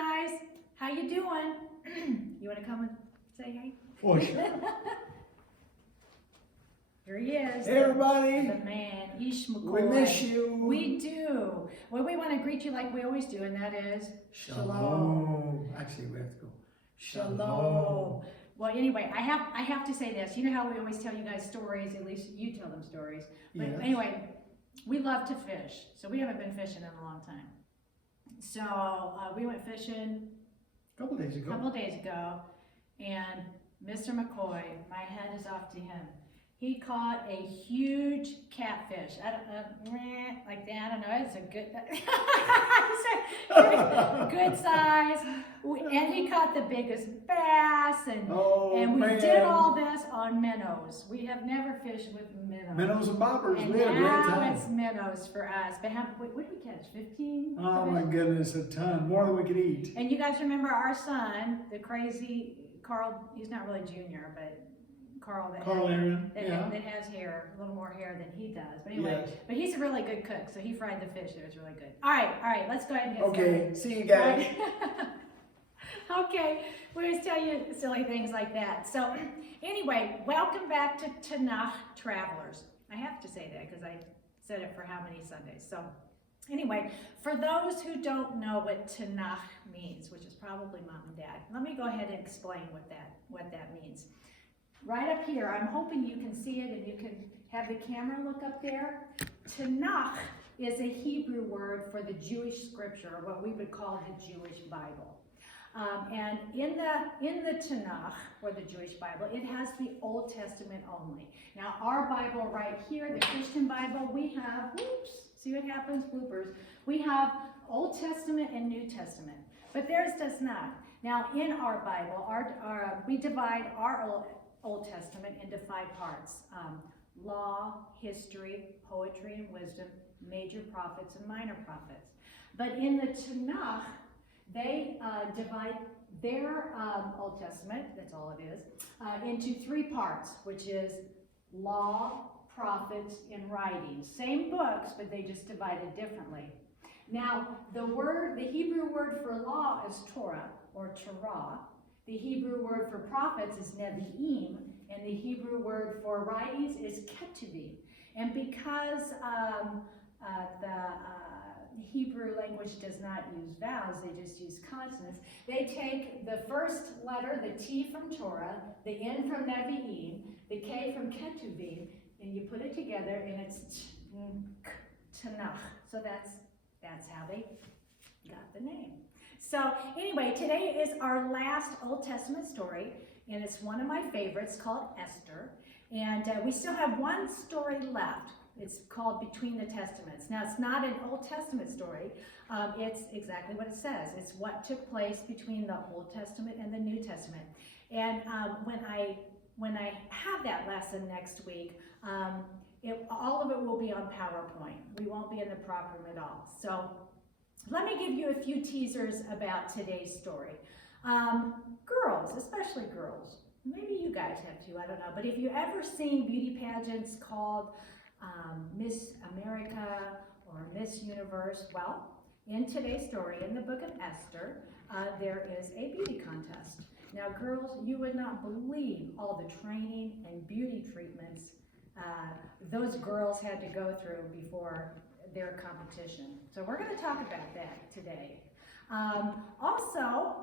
guys. How you doing? You want to come and say hey? Oh, yeah. Here he is. Hey, everybody. The man, Ish McCoy. We miss you. We do. Well, we want to greet you like we always do, and that is Shalom. Actually, we have to go. Shalom. Well, anyway, I have to say this. You know how we always tell you guys stories, at least you tell them stories. But Yes. anyway, we love to fish. So we haven't been fishing in a long time. So we went fishing A couple days a ago. couple days ago, and Mr. McCoy, my hat is off to him. He caught a huge catfish. I don't like that. I don't know. It's a good, good size. And he caught the biggest bass, and we did all this on minnows. We have never fished with minnows. Minnows and bobbers. And We had a great now time. it's minnows for us. But what did we catch? 15? Oh my goodness, a ton. More than we could eat. And you guys remember our son, the crazy Carl? He's not really junior, but Carl Aaron. that Yeah. has hair, a little more hair than he does. But anyway, Yes. but he's a really good cook, so he fried the fish. It was really good. All right, let's go ahead and get Okay, started. see you guys. Okay, we always tell you silly things like that. So anyway, welcome back to Tanakh Travelers. I have to say that because I said it for how many Sundays. So anyway, for those who don't know what Tanakh means, which is probably mom and dad, let me go ahead and explain what that means. Right up here, I'm hoping you can see it and you can have the camera look up there. Tanakh is a Hebrew word for the Jewish scripture, or what we would call the Jewish Bible. And in the Tanakh, or the Jewish Bible, it has the Old Testament only. Now, our Bible right here, the Christian Bible, we have, whoops, see what happens, bloopers. We have Old Testament and New Testament, but theirs does not. Now, in our Bible, we divide our Old Testament into 5 parts: law, history, poetry and wisdom, major prophets and minor prophets. But in the Tanakh, they divide their Old Testament, that's all it is, into 3 parts, which is law, prophets, and writings. Same books, but they just divide it differently. Now, the Hebrew word for law is Torah, or Torah. The Hebrew word for prophets is Nevi'im, and the Hebrew word for writings is Ketuvim. And because the Hebrew language does not use vowels, they just use consonants, they take the first letter, the T from Torah, the N from Nevi'im, the K from Ketuvim, and you put it together, and it's Tanakh. So that's how they got the name. So anyway, today is our last Old Testament story, and it's one of my favorites, called Esther. And we still have one story left. It's called Between the Testaments. Now, it's not an Old Testament story. It's exactly what it says. It's what took place between the Old Testament and the New Testament. And when I have that lesson next week, all of it will be on PowerPoint. We won't be in the prop room at all. So let me give you a few teasers about today's story. Girls, especially girls, maybe you guys have too, I don't know, but if you've ever seen beauty pageants called Miss America or Miss Universe, well, in today's story, in the book of Esther, there is a beauty contest. Now, girls, you would not believe all the training and beauty treatments those girls had to go through before their competition. So we're going to talk about that today. Also,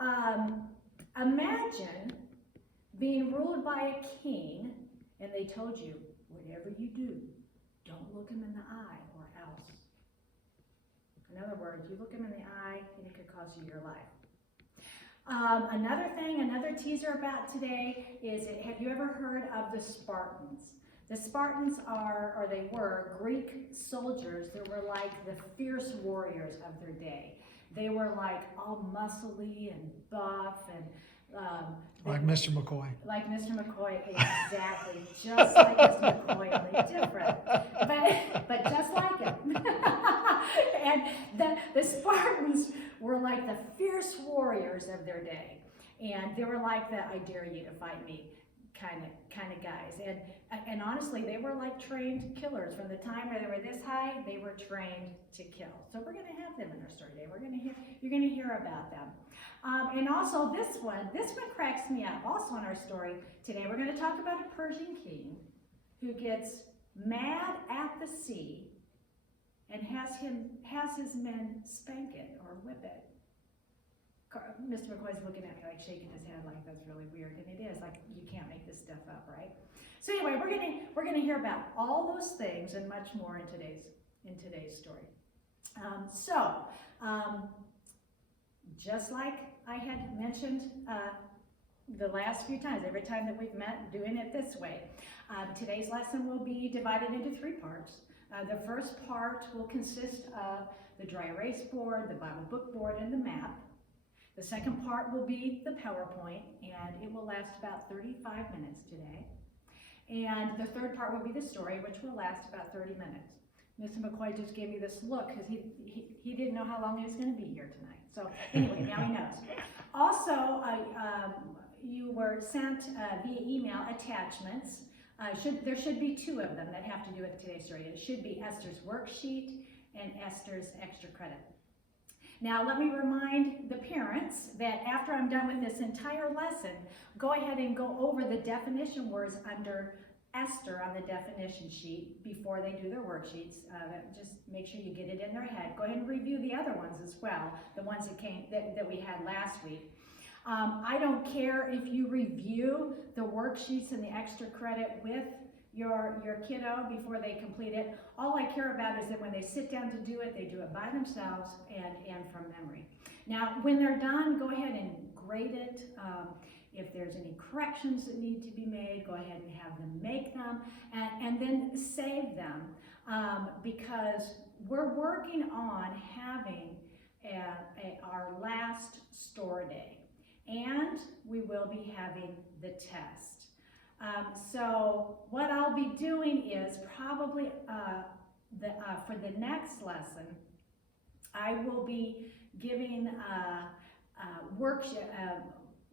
imagine being ruled by a king and they told you, whatever you do, don't look him in the eye or else. In other words, you look him in the eye and it could cost you your life. Another teaser about today is, have you ever heard of the Spartans? The Spartans they were Greek soldiers that were like the fierce warriors of their day. They were like all muscly and buff and like Mr. McCoy. Like Mr. McCoy, exactly. Just like Mr. McCoy, only different. But just like him. And the Spartans were like the fierce warriors of their day. And they were like the I dare you to fight me kind of guys. And honestly, they were like trained killers. From the time where they were this high, they were trained to kill. So we're going to have them in our story today. You're going to hear about them. And also this one cracks me up. Also in our story today, we're going to talk about a Persian king who gets mad at the sea and has his men spank it or whip it. Mr. McCoy's looking at me like shaking his head like that's really weird, and it is, like you can't make this stuff up, right? So anyway, we're gonna hear about all those things and much more in today's story. Just like I had mentioned the last few times, every time that we've met doing it this way, today's lesson will be divided into 3 parts. The first part will consist of the dry erase board, the Bible book board, and the map. The second part will be the PowerPoint, and it will last about 35 minutes today. And the third part will be the story, which will last about 30 minutes. Mr. McCoy just gave me this look because he didn't know how long he was going to be here tonight. So anyway, now he knows. Also, you were sent via email attachments. There should be 2 of them that have to do with today's story. It should be Esther's worksheet and Esther's extra credit. Now, let me remind the parents that after I'm done with this entire lesson, go ahead and go over the definition words under Esther on the definition sheet before they do their worksheets. Just make sure you get it in their head. Go ahead and review the other ones as well, the ones that we had last week. I don't care if you review the worksheets and the extra credit with your kiddo before they complete it. All I care about is that when they sit down to do it, they do it by themselves and from memory. Now, when they're done, go ahead and grade it. If there's any corrections that need to be made, go ahead and have them make them and then save them because we're working on having our last store day, and we will be having the test. So what I'll be doing is probably for the next lesson, I will be giving worksheet.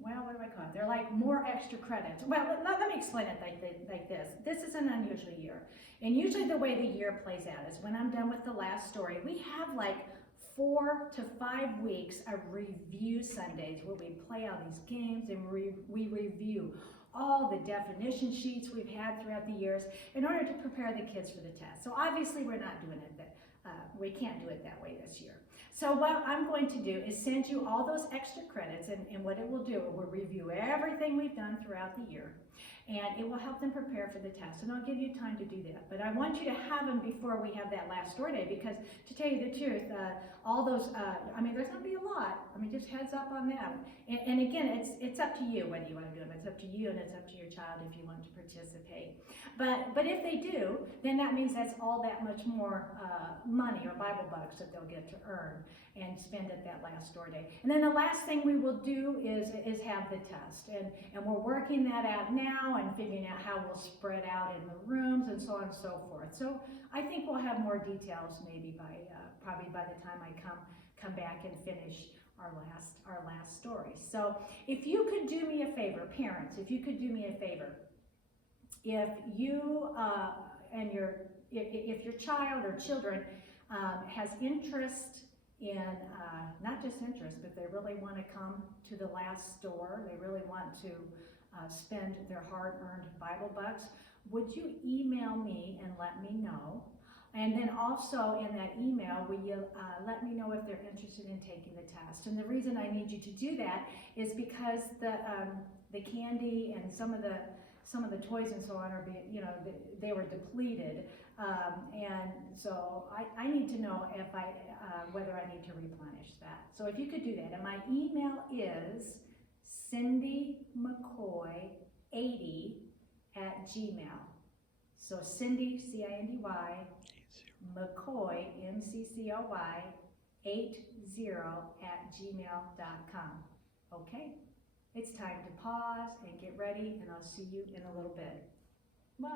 Well, what do I call it? They're like more extra credits. Well, let me explain it like this. This is an unusual year. And usually the way the year plays out is when I'm done with the last story, we have like 4 to 5 weeks of review Sundays where we play all these games and we review all the definition sheets we've had throughout the years in order to prepare the kids for the test. So obviously we're not doing it we can't do it that way this year. So what I'm going to do is send you all those extra credits, and what it will do, it will review everything we've done throughout the year, and it will help them prepare for the test, and I'll give you time to do that. But I want you to have them before we have that last store day, because to tell you the truth, all those, there's going to be a lot. Just heads up on that. And again, it's up to you whether you want to do them. It's up to you, and it's up to your child if you want to participate. But if they do, then that means that's all that much more money or Bible bucks that they'll get to earn and spend at that last store day. And then the last thing we will do is have the test. And we're working that out now and figuring out how we'll spread out in the rooms and so on and so forth. So I think we'll have more details maybe probably by the time I come back and finish our last story. So if you could do me a favor, parents, if you could do me a favor, if you if your child or children has interest in, not just interest, but they really want to come to the last store, they really want to spend their hard-earned Bible bucks, would you email me and let me know? And then also in that email, will you let me know if they're interested in taking the test? And the reason I need you to do that is because the candy and some of the toys and so on are being, they were depleted, and so I need to know if whether I need to replenish that. So if you could do that, and my email is Cindy McCoy 80@gmail. So Cindy, C-I-N-D-Y, McCoy, M-C-C-O-Y, 80@gmail.com. Okay, it's time to pause and get ready, and I'll see you in a little bit.